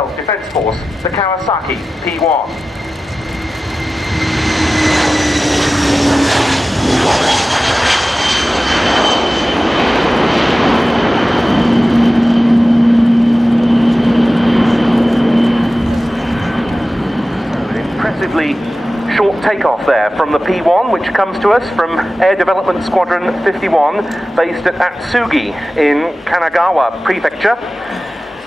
Self-Defence Force, the Kawasaki P-1. Impressively short takeoff there from the P-1, which comes to us from Air Development Squadron 51, based at Atsugi in Kanagawa Prefecture.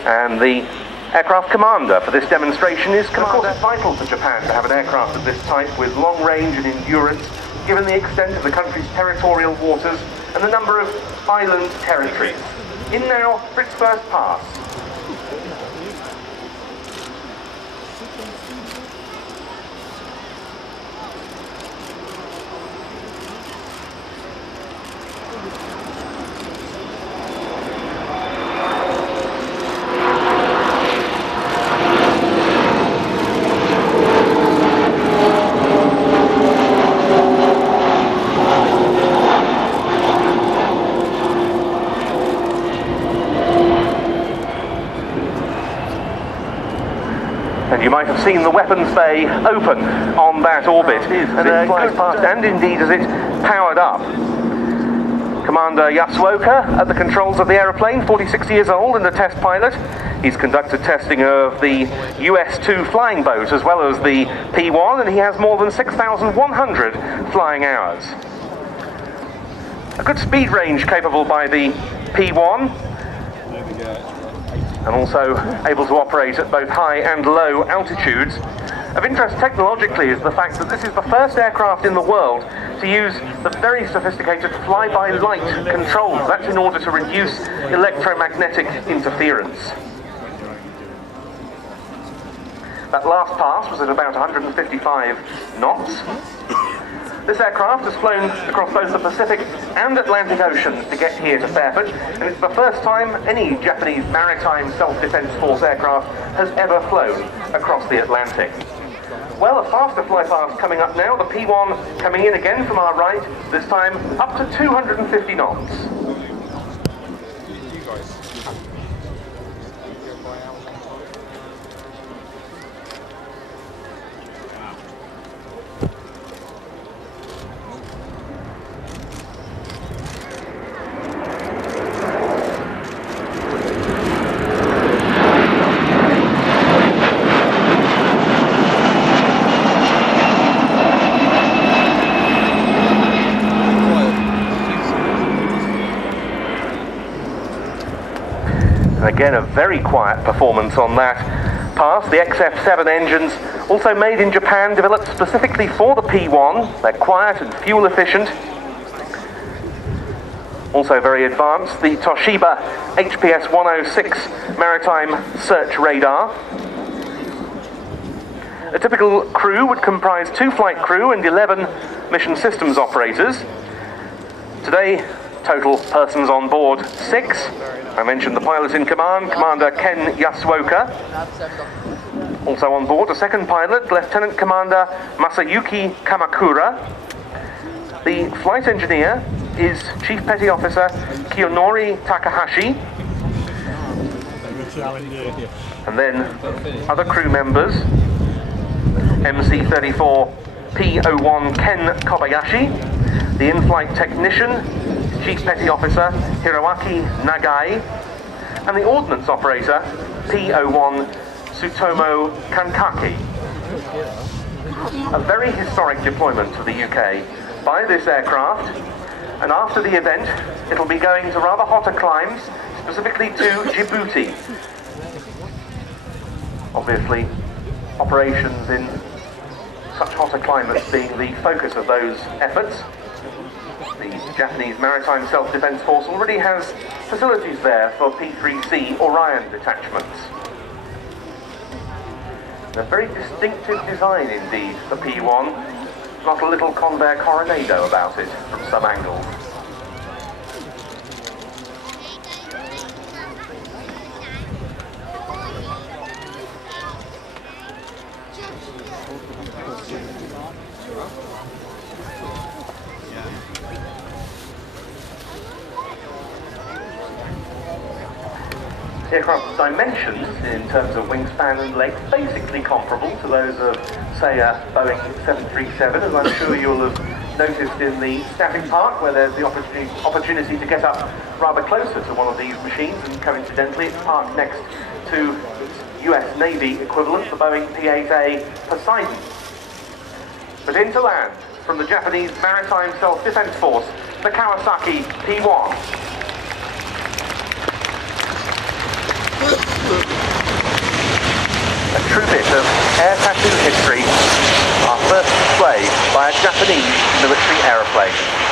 And the aircraft commander for this demonstration is Commander. Of course, it's vital for Japan to have an aircraft of this type with long range and endurance, given the extent of the country's territorial waters and the number of island territories. In now for its first pass. And you might have seen the weapons bay open on that orbit, and indeed as it's powered up. Commander Yasuoka at the controls of the aeroplane, 46 years old and a test pilot. He's conducted testing of the US-2 flying boat as well as the P-1, and he has more than 6,100 flying hours. A good speed range capable by the P-1. And also able to operate at both high and low altitudes. Of interest technologically is the fact that this is the first aircraft in the world to use the very sophisticated fly-by-light controls. That's in order to reduce electromagnetic interference. That last pass was at about 155 knots. This aircraft has flown across both the Pacific and Atlantic Oceans to get here to Fairford, and it's the first time any Japanese Maritime Self-Defence Force aircraft has ever flown across the Atlantic. Well, a faster flypast coming up now, the P-1 coming in again from our right, this time up to 250 knots. Again, a very quiet performance on that pass. The XF7 engines, also made in Japan, developed specifically for the P-1. They're quiet and fuel efficient. Also very advanced, the Toshiba HPS 106 maritime search radar. A typical crew would comprise 2 flight crew and 11 mission systems operators. Today, total persons on board 6. I mentioned the pilot in command, Commander Ken Yasuoka. Also on board, a second pilot, Lieutenant Commander Masayuki Kamakura. The flight engineer is Chief Petty Officer Kiyonori Takahashi. And then other crew members, MC-34 P-01 Ken Kobayashi. The in-flight technician, Chief Petty Officer Hiroaki Nagai, and the ordnance operator P-01 Tsutomu Kankaki. A very historic deployment to the UK by this aircraft, and after the event it'll be going to rather hotter climes, specifically to Djibouti. Obviously, operations in such hotter climates being the focus of those efforts. The Japanese Maritime Self-Defence Force already has facilities there for P-3C Orion detachments. A very distinctive design indeed, the P-1. Not a little Convair Coronado about it from some angles. The aircraft's dimensions in terms of wingspan and legs basically comparable to those of, say, a Boeing 737, as I'm sure you'll have noticed in the static park, where there's the opportunity to get up rather closer to one of these machines, and coincidentally it's parked next to its US Navy equivalent, the Boeing P-8A Poseidon. But into land, from the Japanese Maritime Self-Defence Force, the Kawasaki P-1. A true bit of air tattoo history, our first display by a Japanese military aeroplane.